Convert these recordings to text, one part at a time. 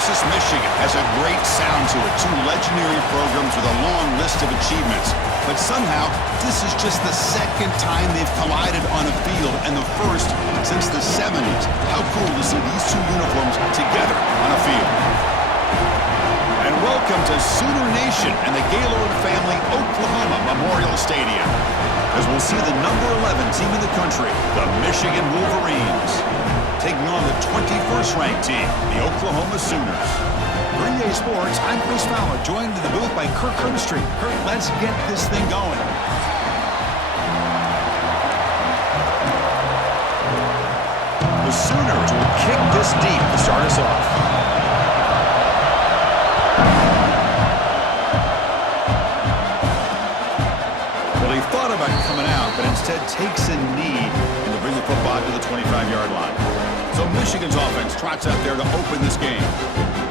versus Michigan has a great sound to it. Two legendary programs with a long list of achievements. But somehow, this is just the second time they've collided on a field, and the first since the 70s. How cool to see these two uniforms together on a field. And welcome to Sooner Nation and the Gaylord Family Oklahoma Memorial Stadium, as we'll see the number 11 team in the country, the Michigan Wolverines, taking on the 21st ranked team, the Oklahoma Sooners. Green Day Sports, I'm Chris Fowler, joined in the booth by Kirk Herbstreit. Kirk, let's get this thing going. The Sooners will kick this deep to start us off. Well, he thought about coming out, but instead takes a knee to bring the football to the 25-yard line. So Michigan's offense trots out there to open this game.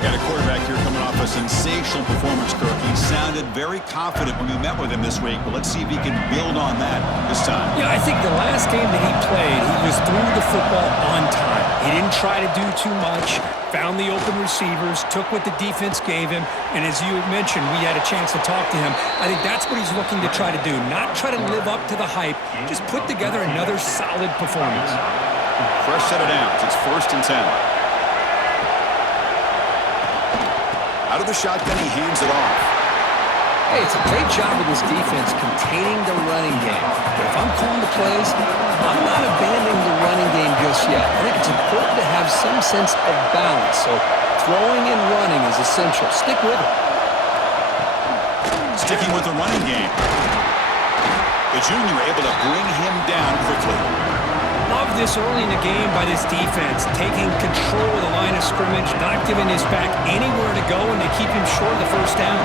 Got a quarterback here coming off a sensational performance, Kirk. He sounded very confident when we met with him this week, but let's see if he can build on that this time. Yeah, I think the last game that he played, he just threw the football on time. He didn't try to do too much, found the open receivers, took what the defense gave him, and as you mentioned, we had a chance to talk to him. I think that's what he's looking to try to do, not try to live up to the hype, just put together another solid performance. Fresh set of downs. It's 1st and 10. Out of the shotgun, he hands it off. Hey, it's a great job with this defense containing the running game. But if I'm calling the plays, I'm not abandoning the running game just yet. I think it's important to have some sense of balance. So throwing and running is essential. Stick with it. Sticking with the running game. The junior able to bring him down quickly. Love this early in the game by this defense, taking control of the line of scrimmage, not giving his back anywhere to go, and they keep him short of the first down.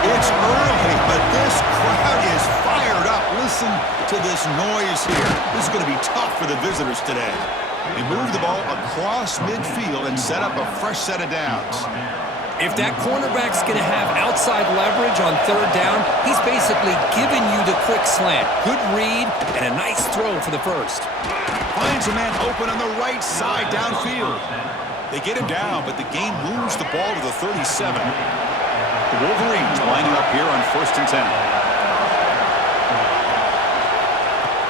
It's early, but this crowd is fired up. Listen to this noise here. This is going to be tough for the visitors today. They move the ball across midfield and set up a fresh set of downs. If that cornerback's going to have outside leverage on 3rd down, he's basically giving you the quick slant. Good read and a nice throw for the first. Finds a man open on the right side downfield. They get him down, but the game moves the ball to the 37. The Wolverines lining up here on 1st and 10.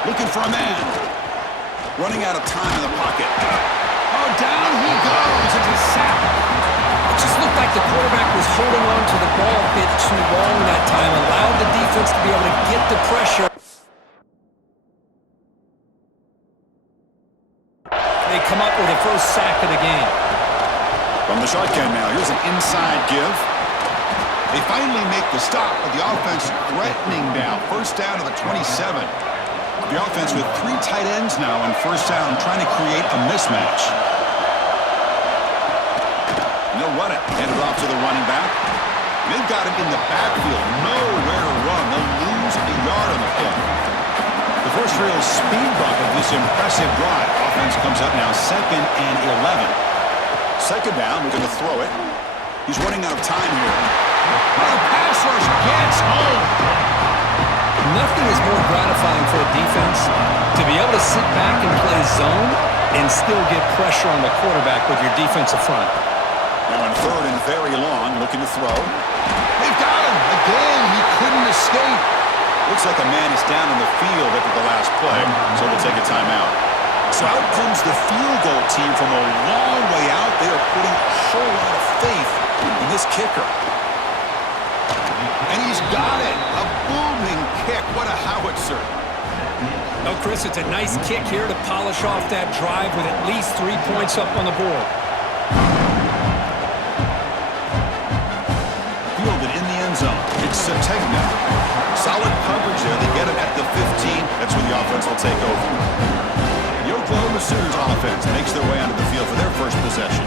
Looking for a man. Running out of time in the pocket. Oh, down he goes. It's a sack. It just looked like the quarterback was holding on to the ball a bit too long that time, allowed the defense to be able to get the pressure. They come up with the first sack of the game. From the shotgun now, here's an inside give. They finally make the stop, but the offense threatening now. 1st down to the 27. The offense with 3 tight ends now on 1st down, trying to create a mismatch. They'll run it. Hand it off to the running back. They've got him in the backfield. Nowhere to run. They'll lose a yard on the play. The first real speed bump of this impressive drive. Offense comes up now 2nd and 11. 2nd down. We're going to throw it. He's running out of time here. Oh, the pass rush gets home. Nothing is more gratifying for a defense to be able to sit back and play zone and still get pressure on the quarterback with your defensive front. Now on 3rd and very long, looking to throw. They've got him! Again, he couldn't escape. Looks like a man is down in the field after the last play, so we'll take a timeout. So out comes the field goal team from a long way out. They are putting a whole lot of faith in this kicker. And he's got it! A booming kick. What a howitzer. Oh, Chris, it's a nice kick here to polish off that drive with at least 3 points up on the board. Fielded in the end zone. It's Sategna. Solid coverage there. They get him at the 15. That's when the offense will take over. The Oklahoma Sooners offense makes their way onto the field for their first possession.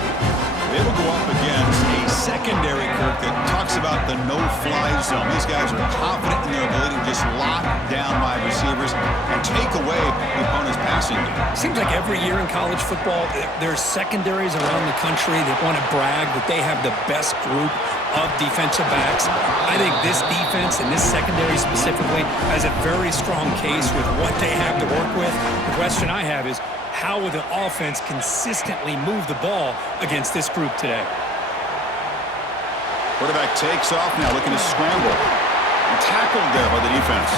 They will go up against a secondary, Kirk, that talks about the no-fly zone. These guys are confident in their ability to just lock down wide receivers and take away the opponent's passing game. Seems like every year in college football, there's secondaries around the country that want to brag that they have the best group. of defensive backs. I think this defense and this secondary specifically has a very strong case with what they have to work with. The question I have is, how will the offense consistently move the ball against this group today? Quarterback takes off now, looking to scramble. And tackled there by the defense.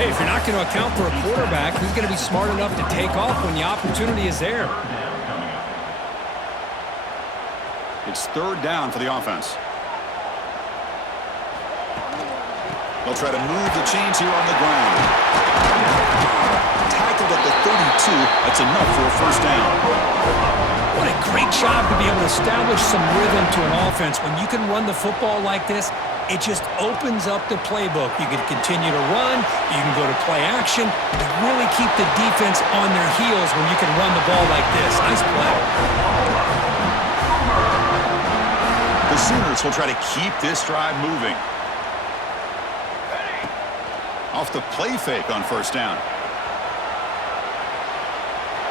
Hey, if you're not going to account for a quarterback, who's going to be smart enough to take off when the opportunity is there? It's third down for the offense. They'll try to move the chains here on the ground. Tackled at the 32. That's enough for a first down. What a great job to be able to establish some rhythm to an offense. When you can run the football like this, it just opens up the playbook. You can continue to run, you can go to play action, and really keep the defense on their heels when you can run the ball like this. Nice play. The Sooners will try to keep this drive moving. Off the play fake on first down.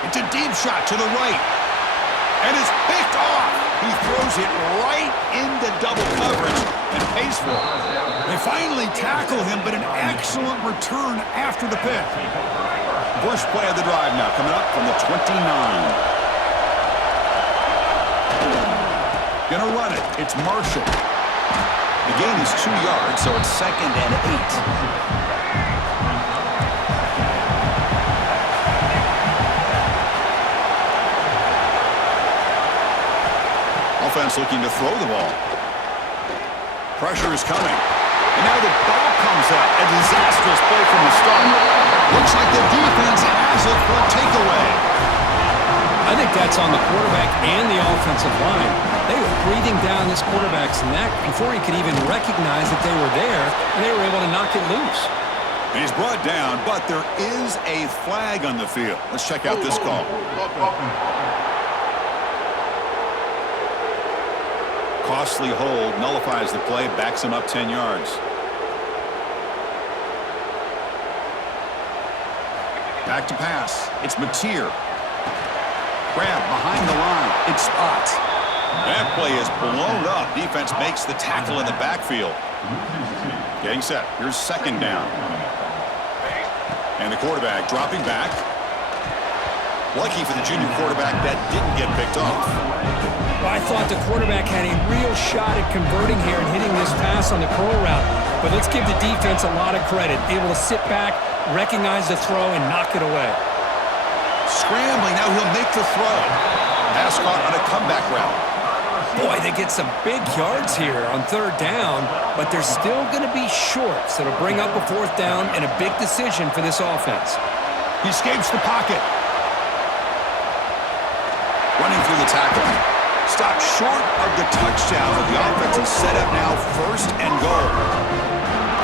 It's a deep shot to the right. And it's picked off. He throws it right into double coverage and pays for it. They finally tackle him, but an excellent return after the pick. First play of the drive now, coming up from the 29. Gonna run it. It's Marshall. The gain is 2 yards, so it's 2nd and 8. Offense looking to throw the ball. Pressure is coming. And now the ball comes out. A disastrous play from the start. Looks like the defense has it for a takeaway. I think that's on the quarterback and the offensive line. They were breathing down this quarterback's neck before he could even recognize that they were there, and they were able to knock it loose. And he's brought down, but there is a flag on the field. Let's check out this call. Costly hold, nullifies the play, backs him up 10 yards. Back to pass. It's Mateer. Grab behind the line. It's Spot. That play is blown up. Defense makes the tackle in the backfield. Getting set. Here's second down. And the quarterback dropping back. Lucky for the junior quarterback that didn't get picked off. Well, I thought the quarterback had a real shot at converting here and hitting this pass on the curl route. But let's give the defense a lot of credit. Able to sit back, recognize the throw, and knock it away. Scrambling, now he'll make the throw. Pass caught on a comeback route. Boy, they get some big yards here on third down, but they're still going to be short. So it'll bring up a fourth down and a big decision for this offense. He escapes the pocket. Running through the tackle. Stopped short of the touchdown, but the offense is set up now 1st and goal.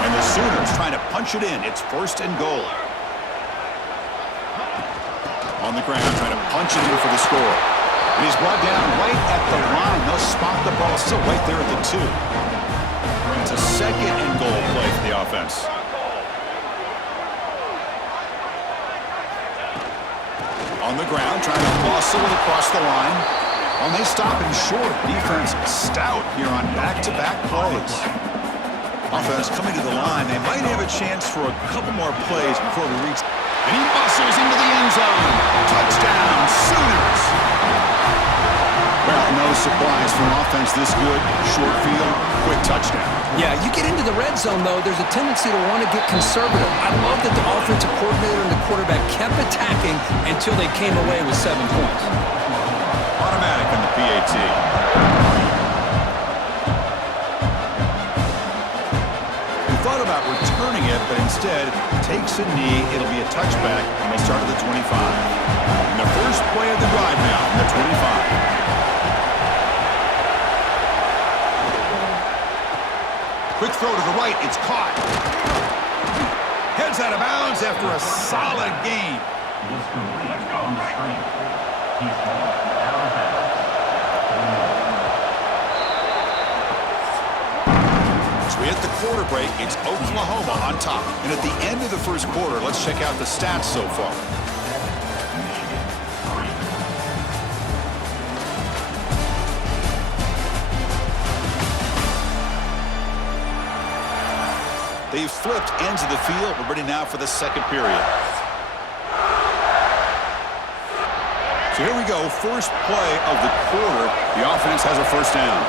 And the Sooners trying to punch it in. It's 1st and goal. On the ground, trying to punch it in for the score. And he's brought down right at the line. They'll spot the ball still right there at the 2. It's a 2nd and goal play for the offense. On the ground, trying to muscle it across the line. Well, they stop him short. Defense stout here on back-to-back plays. Offense coming to the line. They might have a chance for a couple more plays before we reach. And he muscles into the end zone. Touchdown, Sooners. Well, no surprise for an offense this good. Short field, quick touchdown. Yeah, you get into the red zone, though, there's a tendency to want to get conservative. I love that the offensive coordinator and the quarterback kept attacking until they came away with 7 points. Automatic on the PAT. He thought about returning it, but instead takes a knee. It'll be a touchback, and they'll start at the 25. And the first play of the drive now from the 25. Quick throw to the right. It's caught. Heads out of bounds after a solid gain. As we hit the quarter break, it's Oklahoma on top. And at the end of the first quarter, let's check out the stats so far. They've flipped ends of the field. We're ready now for the second period. So here we go, first play of the quarter. The offense has a first down.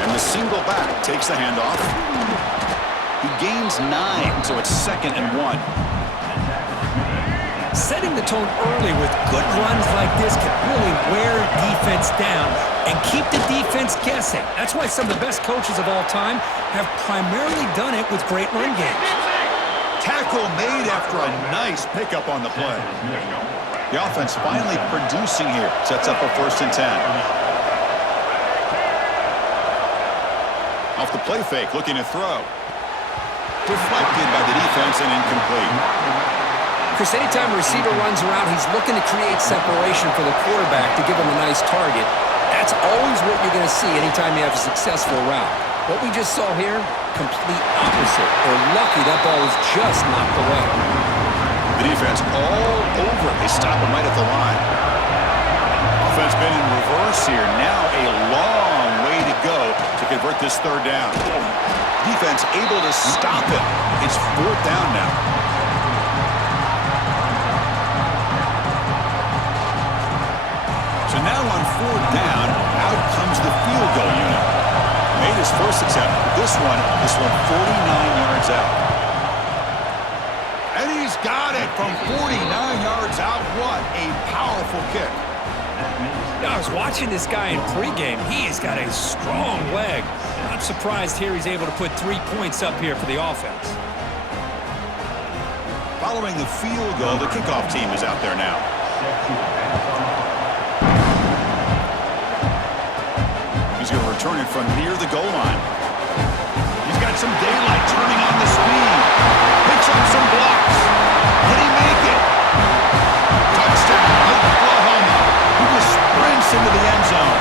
And the single back takes the handoff. He gains 9, so it's 2nd and 1. Setting the tone early with good runs like this can really wear defense down and keep the defense guessing. That's why some of the best coaches of all time have primarily done it with great run games. Tackle made after a nice pickup on the play. The offense finally producing here. Sets up a 1st and 10. Off the play fake, looking to throw. Deflected by the defense and incomplete. Chris, anytime a receiver runs around, he's looking to create separation for the quarterback to give him a nice target. That's always what you're going to see anytime you have a successful route. What we just saw here, complete opposite. They're lucky that ball was just knocked away. The defense all over it. They stop him right at the line. Offense been in reverse here. Now a long way to go to convert this 3rd down. Defense able to stop it. It's 4th down now. So now on 4th down, out comes the field goal unit. Made his first attempt. This one 49 yards out. And he's got it from 49 yards out. What a powerful kick. I was watching this guy in pregame. He's got a strong leg. Not surprised here he's able to put 3 points up here for the offense. Following the field goal, the kickoff team is out there now. He's going to return it from near the goal line. He's got some daylight, turning on the speed. Picks up some blocks. Can he make it? Touchdown, Oklahoma. He just sprints into the end zone.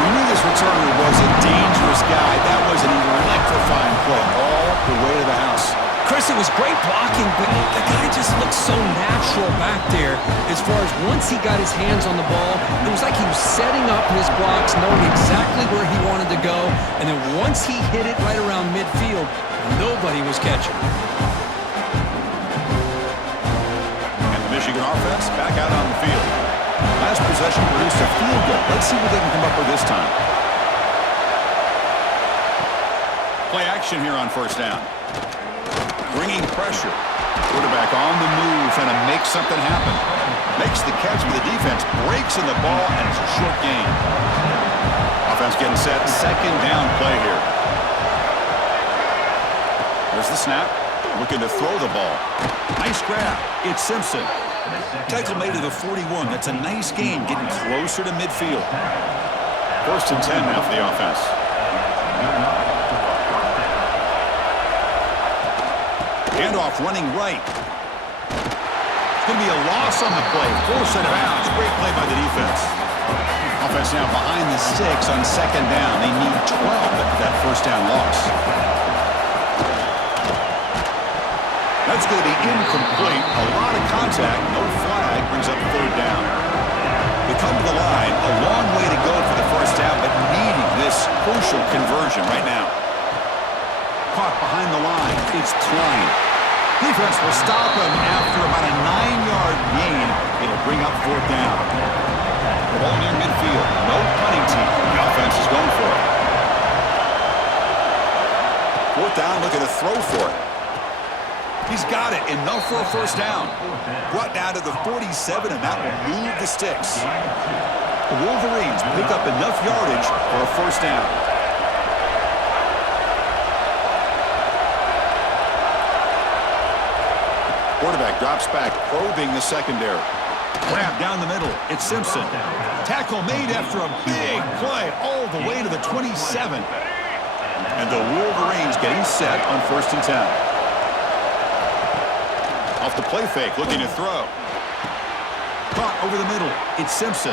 We knew this returner was a dangerous guy. That was an electrifying play all the way to the house. Chris, it was great blocking, but the guy just looked so natural back there as far as once he got his hands on the ball, it was like he was setting up his blocks, knowing exactly where he wanted to go, and then once he hit it right around midfield, nobody was catching. And the Michigan offense back out on the field. Last possession produced a field goal. Let's see what they can come up with this time. Play action here on 1st down. Bringing pressure. Quarterback on the move, trying to make something happen. Makes the catch with the defense, breaks in the ball, and it's a short gain. Offense getting set. 2nd down play here. There's the snap. Looking to throw the ball. Nice grab. It's Simpson. Tackle made to the 41. That's a nice gain, getting closer to midfield. 1st and 10 now for the offense. Handoff running right. It's going to be a loss on the play. Force it out. Great play by the defense. Offense now behind the sticks on 2nd down. They need 12 after that 1st down loss. That's going to be incomplete. A lot of contact. No flag. Brings up 3rd down. They come to the line. A long way to go for the 1st down, but needing this crucial conversion right now. Caught behind the line. It's Klein. Defense will stop him after about a 9-yard gain. It'll bring up 4th down. The ball near midfield. No punting team. The offense is going for it. 4th down, looking to throw for it. He's got it. Enough for a 1st down. Brought down to the 47, and that will move the sticks. The Wolverines pick up enough yardage for a 1st down. Quarterback drops back, probing the secondary. Grab down the middle. It's Simpson. Tackle made after a big play all the way to the 27. And the Wolverines getting set on 1st and 10. Off the play fake, looking to throw. Caught over the middle. It's Simpson.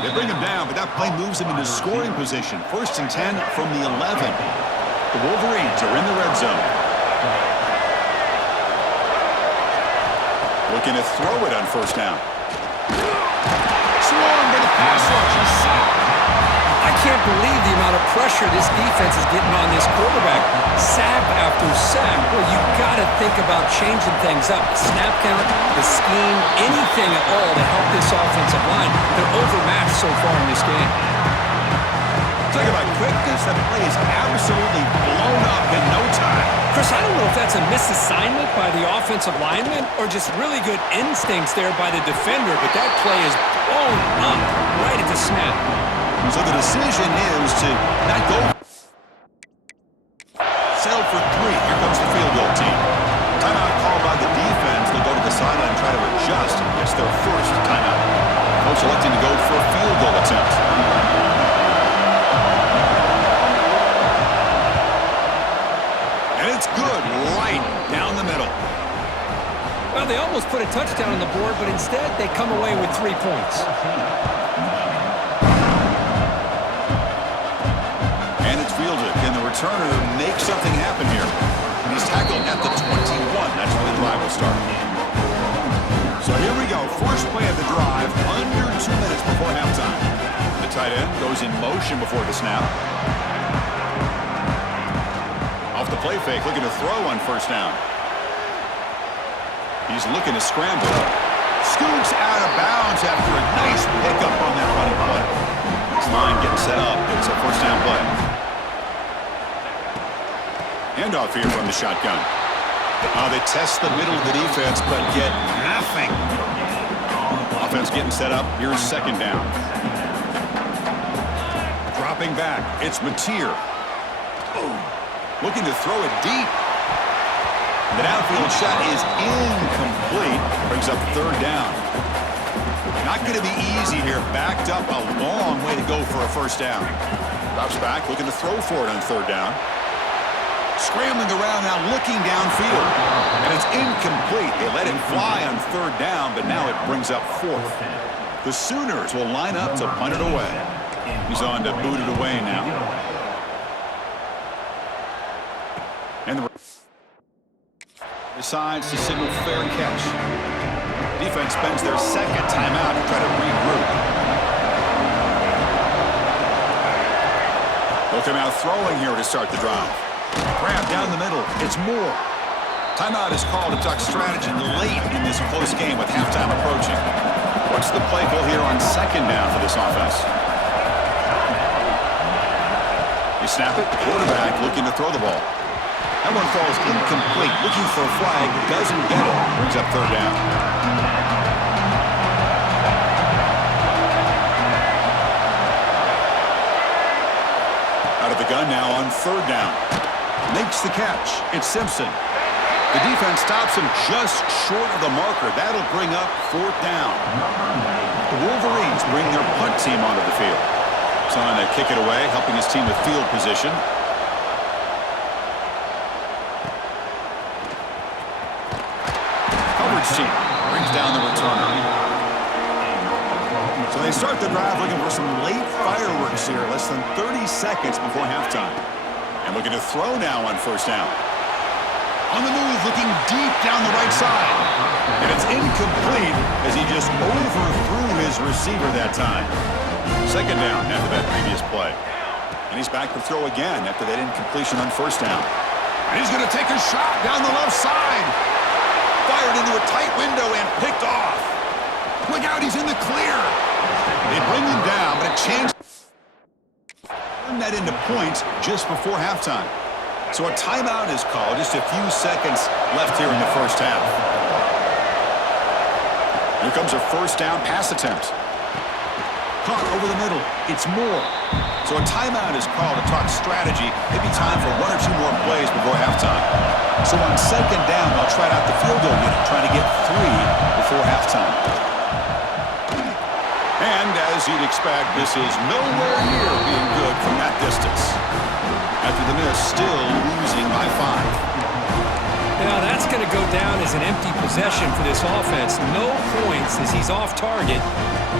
They bring him down, but that play moves him into scoring position. 1st and 10 from the 11. The Wolverines are in the red zone. Looking to throw it on 1st down. Swarmed by the pass rush. I can't believe the amount of pressure this defense is getting on this quarterback. Sack after sack. Well, you got to think about changing things up. The snap count, the scheme, anything at all to help this offensive line. They're overmatched so far in this game. Talk about quickness. That play is absolutely blown up in no time. Chris, I don't know if that's a misassignment by the offensive lineman or just really good instincts there by the defender, but that play is blown up right at the snap. So the decision is to not go. Settle for 3. Here comes the field goal team. Timeout called by the defense. They'll go to the sideline and try to adjust. It's their first timeout. Coach electing to go for a field goal attempt. And it's good right down the middle. Well, they almost put a touchdown on the board, but instead they come away with 3 points. And it's fielded. Can the returner make something happen here? And he's tackled at the 21. That's where the drive will start. So here we go. First play of the drive, under 2 minutes before halftime. The tight end goes in motion before the snap. Off the play fake, looking to throw on first down. He's looking to scramble. Scoots out of bounds after a nice pickup on that running play. This line getting set up. It's a first down play. Handoff here from the shotgun. They test the middle of the defense, but get nothing. Offense getting set up. Here's second down. Dropping back. It's Mateer. Looking to throw it deep. The downfield shot is incomplete. Brings up third down. Not going to be easy here. Backed up a long way to go for a first down. Drops back, looking to throw for it on third down. Scrambling around now, looking downfield. And it's incomplete. They let it fly on third down, but now it brings up fourth. The Sooners will line up to punt it away. He's on to boot it away now. And the decides to signal fair catch. Defense spends their second timeout to try to regroup. They'll come out throwing here to start the drive. Grab down the middle. It's Moore. Timeout is called to talk strategy late in this close game with halftime approaching. What's the play call here on second down for this offense? They snap it. Quarterback looking to throw the ball. That one falls incomplete. Looking for a flag. Doesn't get it. Brings up third down. Out of the gun now on third down. Makes the catch. It's Simpson. The defense stops him just short of the marker. That'll bring up fourth down. The Wolverines bring their punt team onto the field. Trying to kick it away, helping his team with field position. Team brings down the returner. So they start the drive looking for some late fireworks here, less than 30 seconds before halftime. And looking to throw now on first down. On the move, looking deep down the right side. And it's incomplete as he just overthrew his receiver that time. Second down after that previous play. And he's back to throw again after that incompletion on first down. And he's going to take a shot down the left side. Fired into a tight window and picked off. Look out, he's in the clear. They bring him down, but a chance to turn that into points just before halftime. So a timeout is called. Just a few seconds left here in the first half. Here comes a first down pass attempt. Caught over the middle. It's Moore. So a timeout is called to talk strategy. Maybe time for one or two more plays before halftime. So on second down, they'll try out the field goal unit, trying to get 3 before halftime. And as you'd expect, this is nowhere near being good from that distance. After the miss, still losing by 5. Now that's going to go down as an empty possession for this offense. No points as he's off target.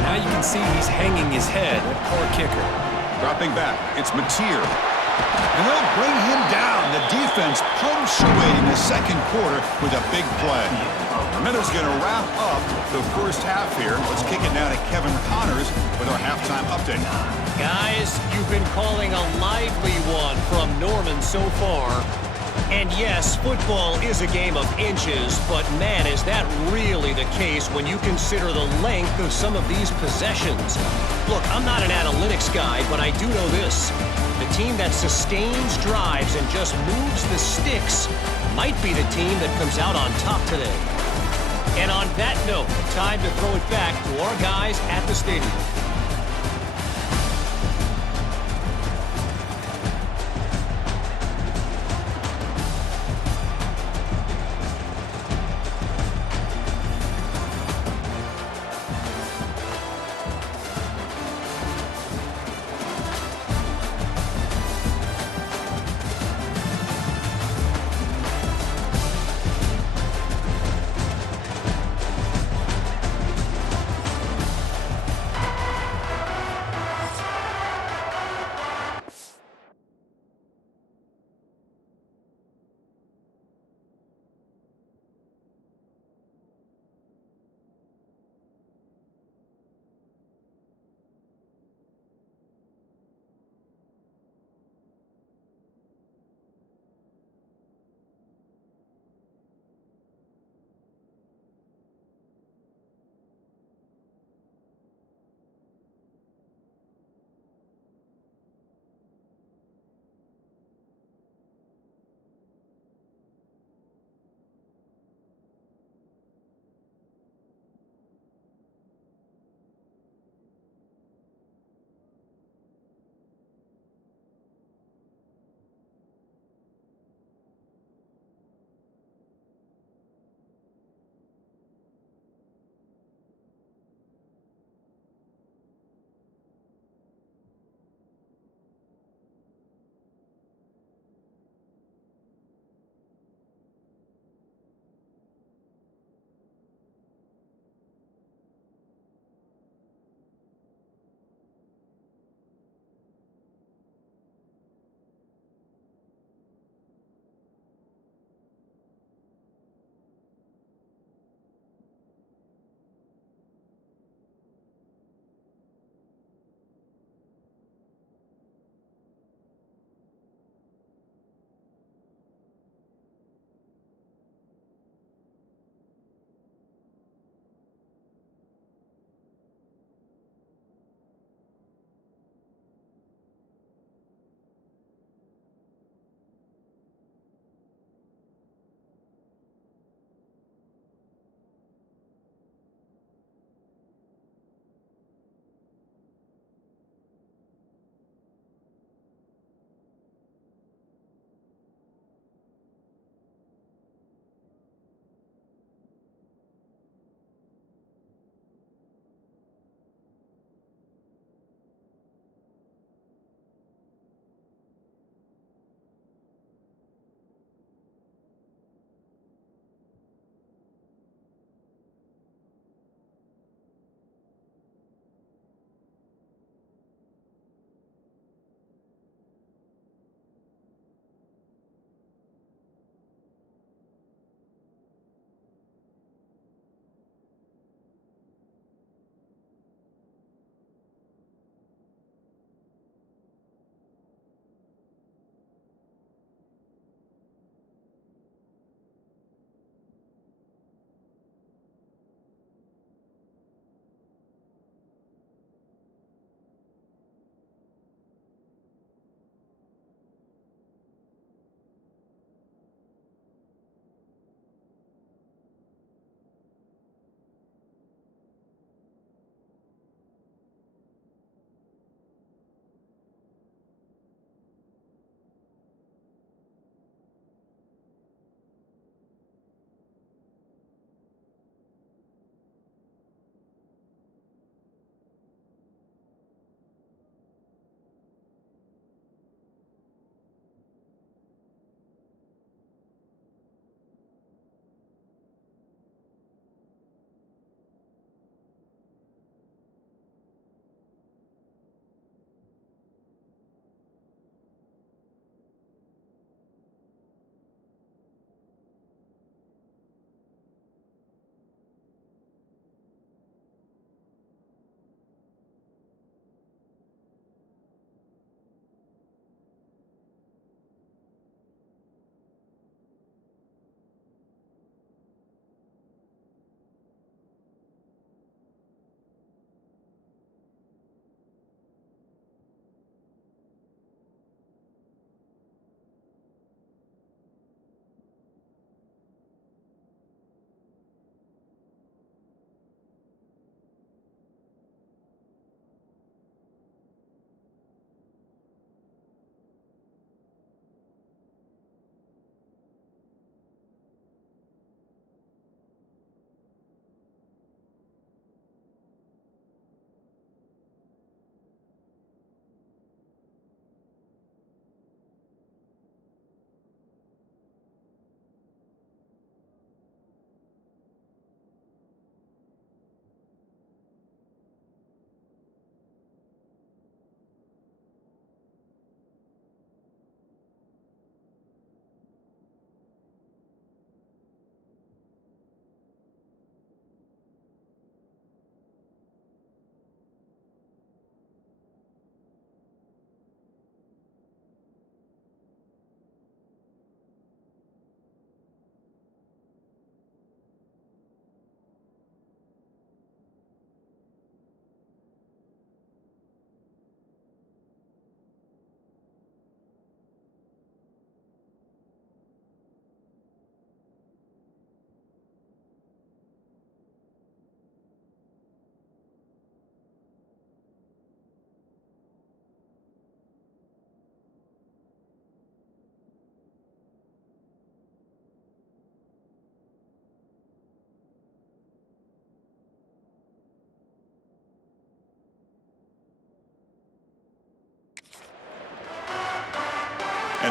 Now you can see he's hanging his head. A poor kicker. Dropping back, it's Mateer. And they'll bring him down. The defense punctuating the second quarter with a big play. And then it's going to wrap up the first half here. Let's kick it now to Kevin Connors with our halftime update. Guys, you've been calling a lively one from Norman so far. And yes, football is a game of inches, but man, is that really the case when you consider the length of some of these possessions. Look, I'm not an analytics guy, but I do know this. The team that sustains drives and just moves the sticks might be the team that comes out on top today. And on that note, time to throw it back to our guys at the stadium.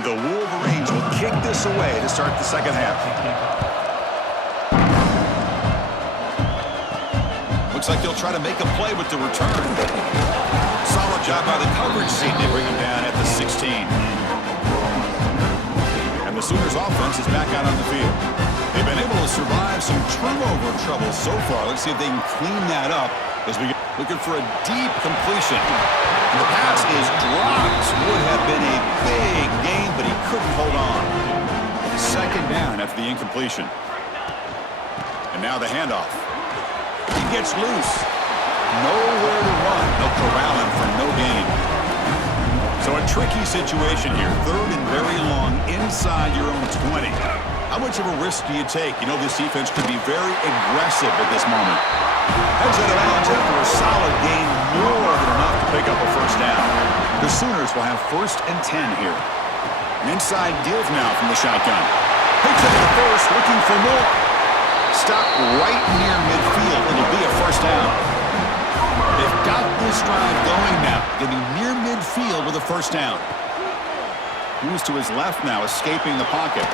And the Wolverines will kick this away to start the second half. Looks like they'll try to make a play with the return. Solid job by the coverage team. They bring him down at the 16. And the Sooners offense is back out on the field. They've been able to survive some turnover trouble so far. Let's see if they can clean that up as we get looking for a deep completion. The pass is dropped. Would have been a big gain, but he couldn't hold on. Second down after the incompletion. And now the handoff. He gets loose. Nowhere to run. They'll corral him for no gain. So a tricky situation here. Third and very long inside your own 20. How much of a risk do you take? You know this defense could be very aggressive at this moment. Heads out of bounds after a solid gain, more than enough to pick up a first down. The Sooners will have 1st and 10 here. An inside give now from the shotgun. Picks it to the first, looking for more. Stop right near midfield. It'll be a first down. They've got this drive going now. Getting near midfield with a first down. Moves to his left now, escaping the pocket.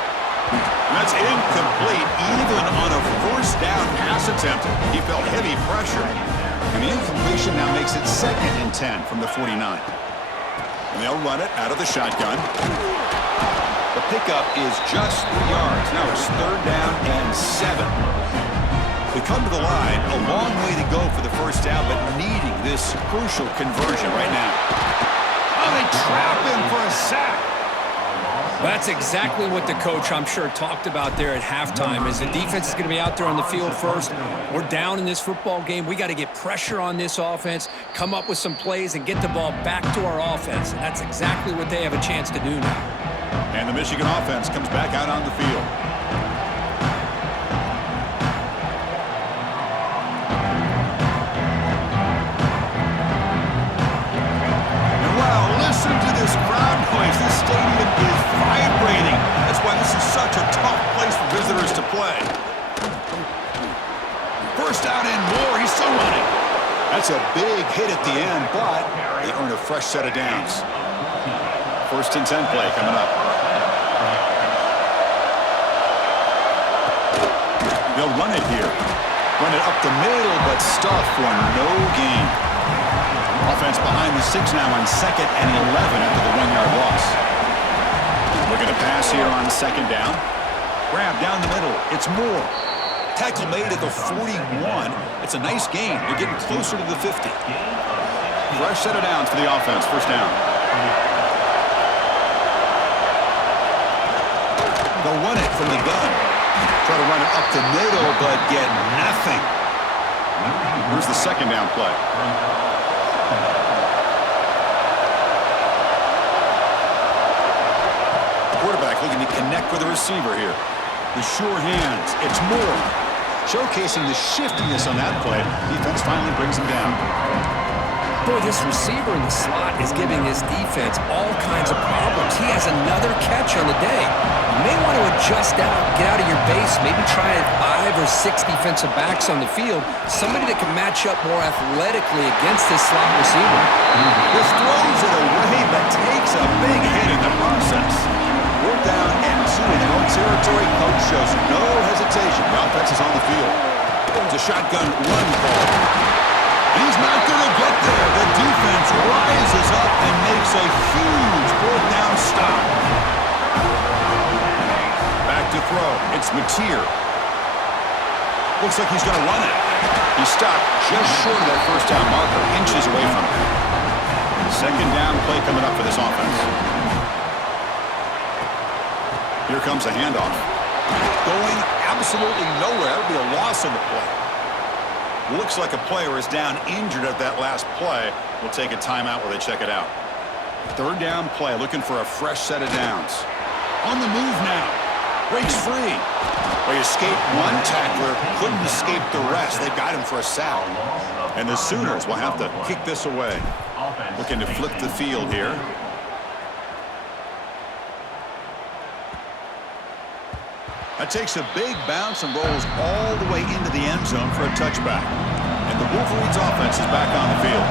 That's incomplete, even on a first down pass attempt. He felt heavy pressure. And the incompletion now makes it 2nd and 10 from the 49. And they'll run it out of the shotgun. The pickup is just 3 yards. Now it's 3rd down and 7. They come to the line, a long way to go for the first down, but needing this crucial conversion right now. Oh, they trap him for a sack. That's exactly what the coach, I'm sure, talked about there at halftime, is the defense is going to be out there on the field first. We're down in this football game. We got to get pressure on this offense, come up with some plays, and get the ball back to our offense. And that's exactly what they have a chance to do now. And the Michigan offense comes back out on the field. And wow, listen to this crowd noise. This stadium is vibrating. That's why this is such a tough place for visitors to play. First out and more. He's still running. That's a big hit at the end, but they earn a fresh set of downs. 1st and 10 play coming up. They'll run it here. Run it up the middle, but stuffed for no gain. Offense behind the 6 now on 2nd and 11 after the 1-yard loss. Looking to pass here on 2nd down. Grab down the middle. It's Moore. Tackle made at the 41. It's a nice gain. They're getting closer to the 50. Fresh set of downs for the offense. First down. They'll run it from the gun. Try to run it up the middle, but get nothing. Here's the 2nd down play. Quarterback looking to connect with the receiver here. The sure hands. It's Moore. Showcasing the shiftiness on that play. Defense finally brings him down. Boy, this receiver in the slot is giving his defense all kinds of problems. He has another catch on the day. You may want to adjust out, get out of your base, maybe try 5 or 6 defensive backs on the field, somebody that can match up more athletically against this slot receiver. This throws it away, but takes a big hit in the process. 4th down and 2 in their own territory. Coach shows no hesitation. The offense is on the field. It's a shotgun run call. He's not going to get there. The defense rises up and makes a huge 4th down stop. Back to throw. It's Mateer. Looks like he's going to run it. He stopped just short of that first down marker, inches away from it. 2nd down play coming up for this offense. Here comes a handoff. Going absolutely nowhere. That'll be a loss in the play. Looks like a player is down injured at that last play. We'll take a timeout while they check it out. 3rd down play, looking for a fresh set of downs. On the move now. Breaks free. Well, he escaped one tackler, couldn't escape the rest. They've got him for a sack. And the Sooners will have to kick this away. Looking to flip the field here. That takes a big bounce and rolls all the way into the end zone for a touchback. And the Wolverines offense is back on the field.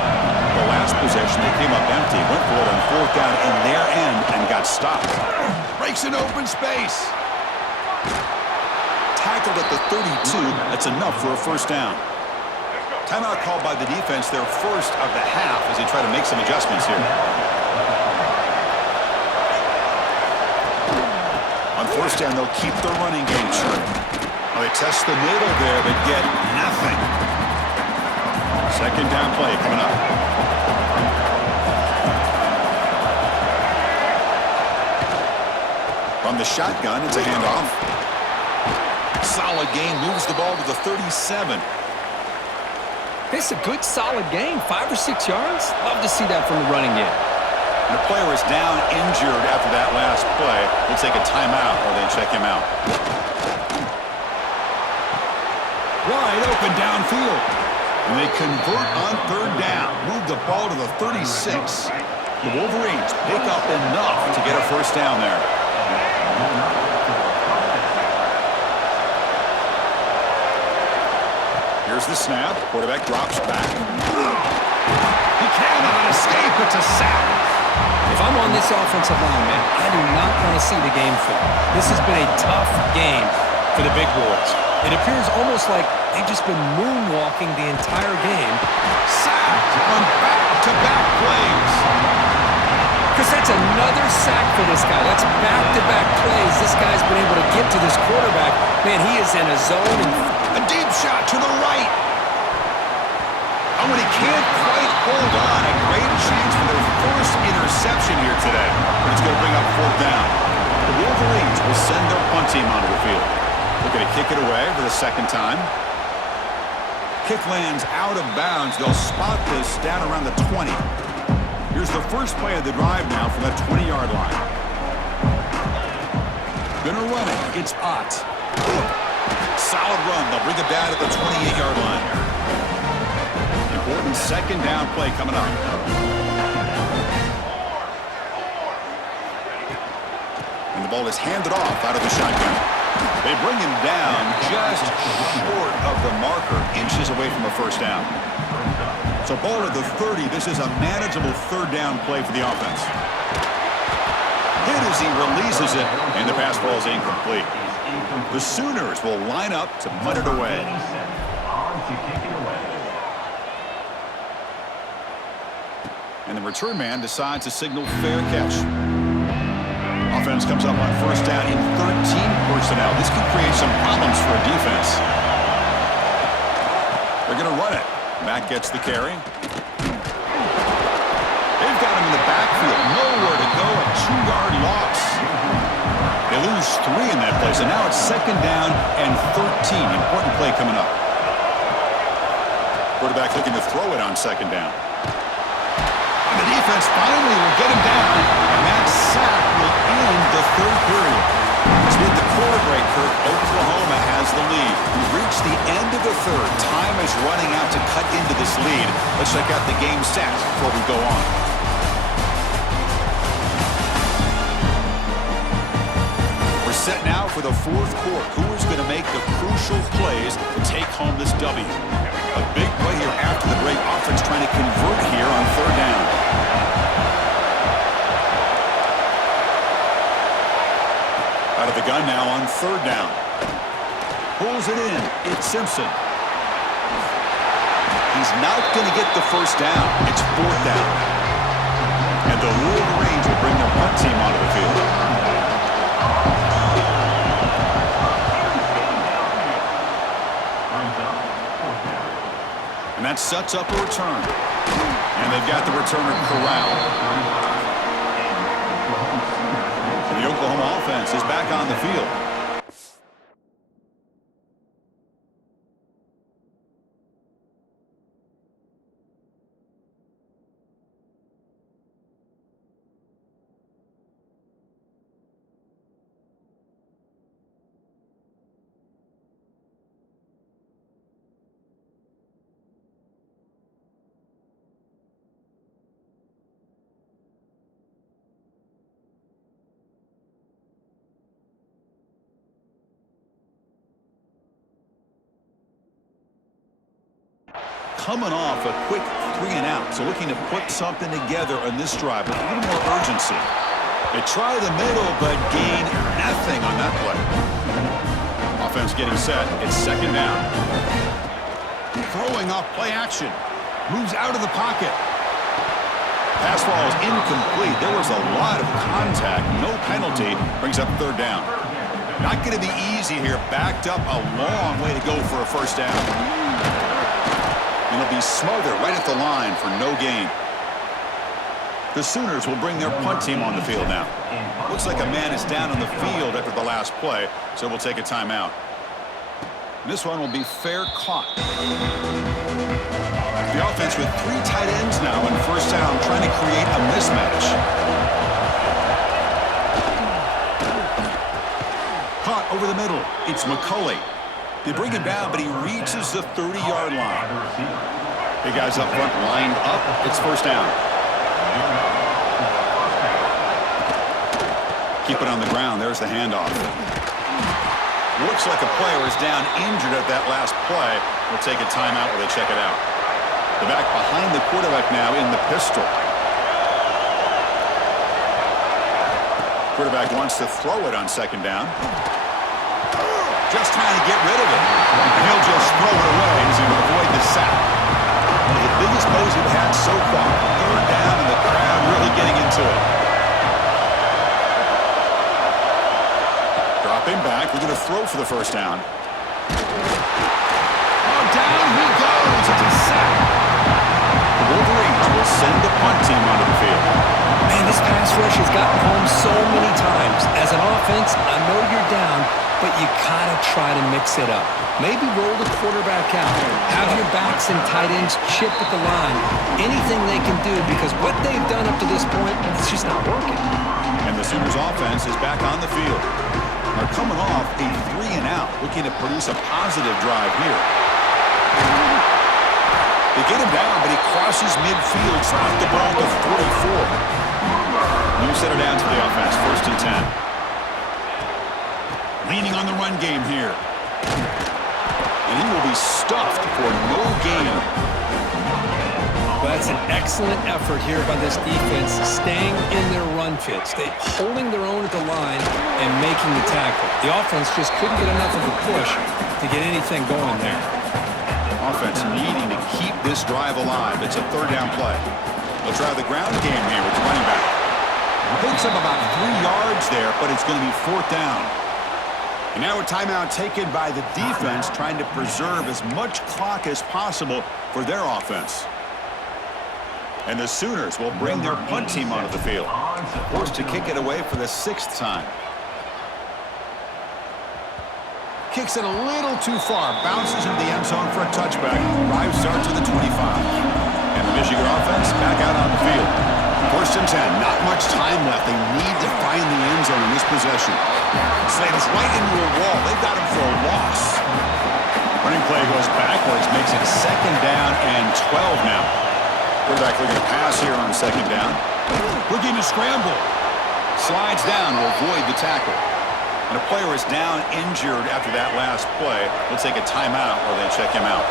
The last possession, they came up empty, went for it on fourth down in their end, and got stopped. Breaks an open space. Tackled at the 32. That's enough for a first down. Timeout called by the defense, their first of the half, as they try to make some adjustments here. On first down, they'll keep the running game short. Well, they test the middle there, but get nothing. Second down play coming up. From the shotgun, it's a handoff. Solid gain, moves the ball to the 37. It's a good, solid game. 5 or 6 yards. Love to see that from the running game. And the player is down injured after that last play. They'll take a timeout or they check him out. Wide open downfield. And they convert on third down. Move the ball to the 36. The Wolverines pick up enough to get a first down there. Here's the snap. Quarterback drops back. He cannot escape. It's a sack. If I'm on this offensive line, man, I do not want to see the game film. This has been a tough game for the big boys. It appears almost like they've just been moonwalking the entire game. Sacked on back-to-back plays. Because that's another sack for this guy. That's back-to-back plays. This guy's been able to get to this quarterback. Man, he is in a zone. A deep shot to the right. Oh, and he can't quite hold on. A great chance for their first interception here today. But it's going to bring up fourth down. The Wolverines will send their punt team onto the field. They're going to kick it away for the second time. Kick lands out of bounds. They'll spot this down around the 20. Here's the first play of the drive now from that 20-yard line. Gonna run it. It's Ott. Solid run. They'll bring it down at the 28-yard line. Important second down play coming up. And the ball is handed off out of the shotgun. They bring him down just short of the marker, inches away from a first down. So ball at the 30. This is a manageable third down play for the offense. Hit as he releases it, and the pass ball is incomplete. The Sooners will line up to punt it away. And the return man decides to signal fair catch. Offense comes up on first down in 13 personnel. This can create some problems for a defense. They're going to run it. Mack gets the carry. They've got him in the backfield. Nowhere to go. A 2-yard loss. They lose 3 in that play. So now it's second down and 13. Important play coming up. Quarterback looking to throw it on second down. And the defense finally will get him down. And that sack will end the third period. As we hit the quarter break, Kirk, Oklahoma has the lead. We've reached the end of the third. Time is running out to cut into this lead. Let's check out the game stats before we go on. We're set now for the fourth quarter. Who is going to make the crucial plays to take home this W? A big play here after the break. Offense trying to convert here on third down. Out of the gun now on third down. Pulls it in. It's Simpson. He's not going to get the first down. It's fourth down. And the Wolverines will bring their punt team onto the field. And that sets up a return. And they've got the returner corralled. The Oklahoma offense is back on the field. Coming off a quick 3 and out, so looking to put something together on this drive with a little more urgency. They try the middle, but gain nothing on that play. Offense getting set. It's second down. Throwing off play action. Moves out of the pocket. Pass ball is incomplete. There was a lot of contact. No penalty. Brings up third down. Not going to be easy here. Backed up a long way to go for a first down. And it'll be smothered right at the line for no gain. The Sooners will bring their punt team on the field now. Looks like a man is down on the field after the last play, so we'll take a timeout. And this one will be fair caught. The offense with 3 tight ends now on first down, trying to create a mismatch. Caught over the middle. It's McCulley. They bring him down, but he reaches the 30-yard line. Hey, guys up front lined up. It's first down. Keep it on the ground. There's the handoff. Looks like a player is down injured at that last play. We'll take a timeout while they check it out. The back behind the quarterback now in the pistol. Quarterback wants to throw it on second down. Just trying to get rid of it. And he'll just throw it away as he will avoid the sack. One of the biggest plays we've had so far. Third down and the crowd really getting into it. Dropping back. We're going to throw for the first down. Oh, down he goes. It's a sack. The Wolverines will send the punt team onto the field. Man, this pass rush has gotten home so many times. As an offense, I know you're down, but you gotta try to mix it up. Maybe roll the quarterback out. Have your backs and tight ends chip at the line. Anything they can do, because what they've done up to this point, it's just not working. And the Sooners offense is back on the field. They're coming off a 3 and out, looking to produce a positive drive here. They get him down, but he crosses midfield, stopped the ball to 44. New center down to the offense, first and 10. Leaning on the run game here. And he will be stuffed for no gain. Well, that's an excellent effort here by this defense, staying in their run fits. They holding their own at the line and making the tackle. The offense just couldn't get enough of a push to get anything going there. Offense needing to keep this drive alive. It's a third down play. They'll try the ground game here with the running back. Picks up about 3 yards there, but it's going to be fourth down. And now a timeout taken by the defense, trying to preserve as much clock as possible for their offense. And the Sooners will bring their punt team onto the field. Forced to kick it away for the 6th time. Kicks it a little too far. Bounces into the end zone for a touchback. Drive starts at the 25. And the Michigan offense back out on the field. First and 10. Not much time left. They need to find the end zone in this possession. Slams right into a wall. They've got him for a loss. Running play goes backwards. Makes it second down and 12 now. Quarterback looking to pass here on second down. Looking to scramble. Slides down to avoid the tackle. And a player is down injured after that last play. We'll take a timeout while they check him out.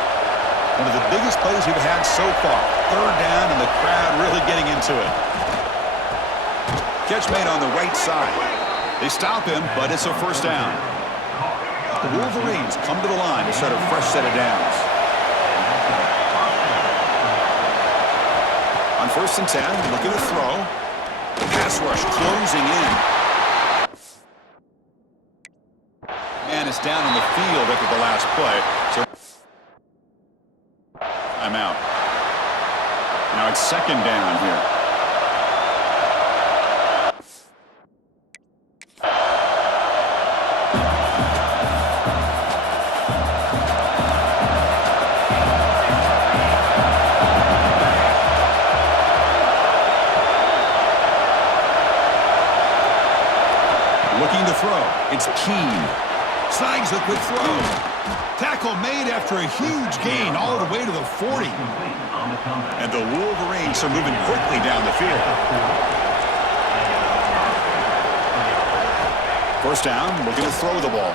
One of the biggest plays we've had so far. Third down and the crowd really getting into it. Catch made on the right side. They stop him, but it's a first down. The Wolverines come to the line to set a fresh set of downs. On first and 10, looking to throw. Pass rush closing in. Man is down on the field after the last play. So I'm out. Now it's second down here. Looking to throw. It's Keene. Snags a quick throw. Tackle made after a huge gain all the way to the 40. And the Wolverines are moving quickly down the field. First down, looking to throw the ball.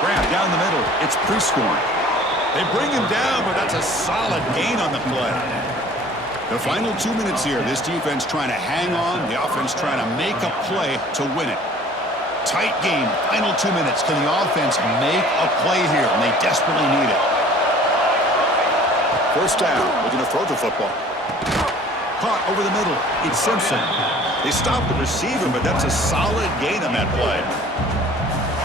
Grab down the middle. It's Prescorn. They bring him down, but that's a solid gain on the play. The final 2 minutes here. This defense trying to hang on. The offense trying to make a play to win it. Tight game. Final 2 minutes. Can the offense make a play here? And they desperately need it. First down. Looking to throw the football. Caught over the middle. It's Simpson. They stopped the receiver, but that's a solid gain on that play.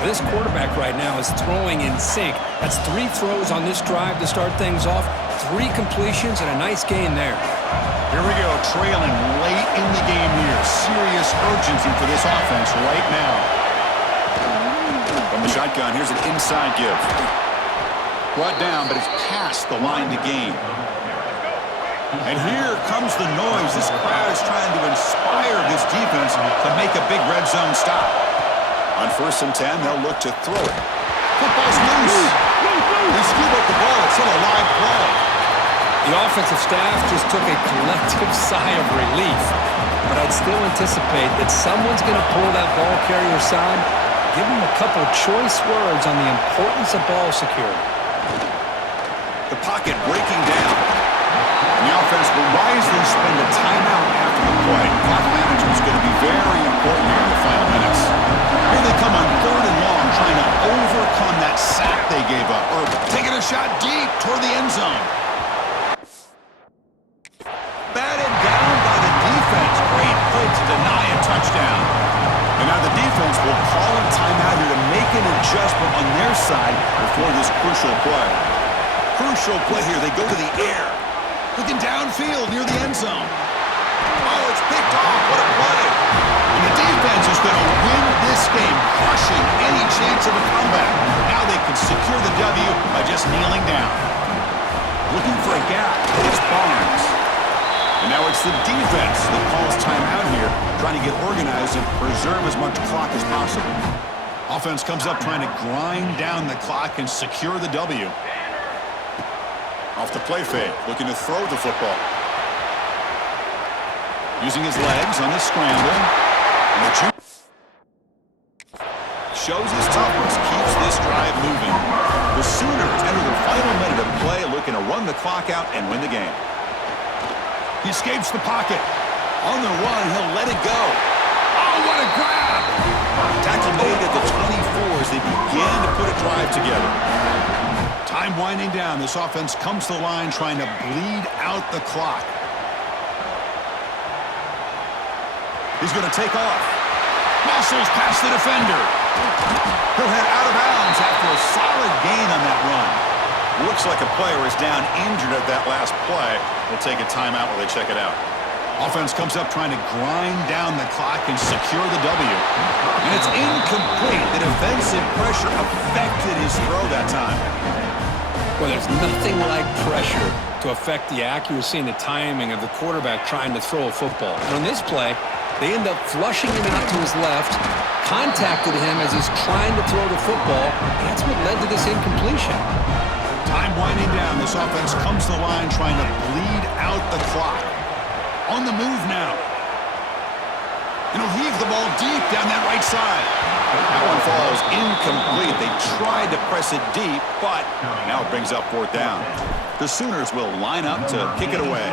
This quarterback right now is throwing in sync. That's 3 throws on this drive to start things off. 3 completions and a nice gain there. Here we go, trailing late in the game here. Serious urgency for this offense right now. From the shotgun, here's an inside give. Brought down, but it's past the line to gain. And here comes the noise. This crowd is trying to inspire this defense to make a big red zone stop. On 1st and 10, they'll look to throw it. Football's loose. They scoop up the ball. It's still a live play. The offensive staff just took a collective sigh of relief. But I'd still anticipate that someone's going to pull that ball carrier aside, give him a couple choice words on the importance of ball security. The pocket breaking down. And the offense will wisely spend a timeout after the play. Clock management is going to be very important here in the final minutes. Here they come on 3rd and long, trying to overcome that sack they gave up. Or taking a shot deep toward the end zone. Batted down by the defense. Great play to deny a touchdown. And now the defense will call a timeout here to make an adjustment on their side before this crucial play. Crucial play here. They go to the air. Looking downfield near the end zone. Oh, it's picked off. What a play. And the defense is going to win this game, crushing any chance of a comeback. Now they can secure the W by just kneeling down. Looking for a gap. It's Barnes. And now it's the defense that calls timeout here, trying to get organized and preserve as much clock as possible. Offense comes up trying to grind down the clock and secure the W. Off the play fake, looking to throw the football. Using his legs on the scramble. And the shows his toughness, keeps this drive moving. The Sooners enter the final minute of play, looking to run the clock out and win the game. He escapes the pocket. On the run, he'll let it go. Oh, what a grab! Tackle made at the 24 as they begin to put a drive together. Time winding down. This offense comes to the line trying to bleed out the clock. He's going to take off. Muscles past the defender. He'll head out of bounds after a solid gain on that run. Looks like a player is down injured at that last play. They'll take a timeout while they check it out. Offense comes up trying to grind down the clock and secure the W. And it's incomplete. The defensive pressure affected his throw that time. Well, there's nothing like pressure to affect the accuracy and the timing of the quarterback trying to throw a football. And on this play, they end up flushing him out to his left, contacted him as he's trying to throw the football. That's what led to this incompletion. Time winding down. This offense comes to the line trying to bleed out the clock. On the move now. And he'll heave the ball deep down that right side. That one falls incomplete. They tried to press it deep, but now it brings up 4th down. The Sooners will line up to kick it away.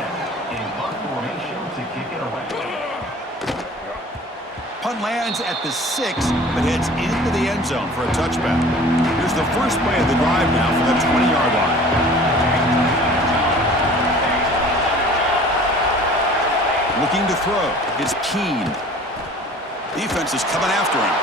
Punt lands at the 6, but heads into the end zone for a touchback. Here's the first play of the drive now for the 20-yard line. Looking to throw. It's Keene. Defense is coming after him.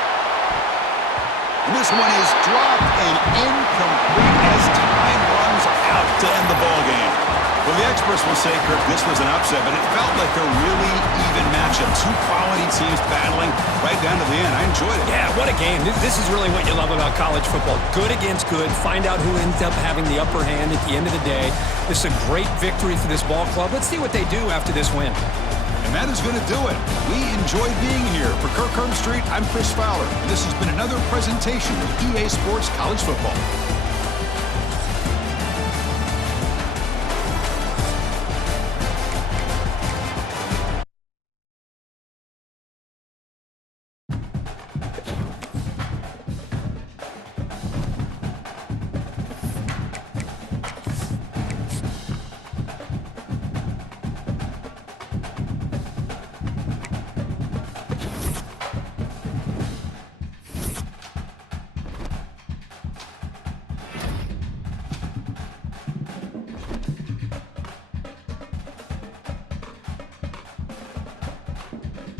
And this one is dropped and incomplete as time runs out to end the ball game. Well, the experts will say, Kirk, this was an upset, but it felt like a really even matchup. 2 quality teams battling right down to the end. I enjoyed it. Yeah, what a game. This is really what you love about college football. Good against good. Find out who ends up having the upper hand at the end of the day. This is a great victory for this ball club. Let's see what they do after this win. And that is going to do it. We enjoyed being here. For Kirk Herbstreit, I'm Chris Fowler. And this has been another presentation of EA Sports College Football.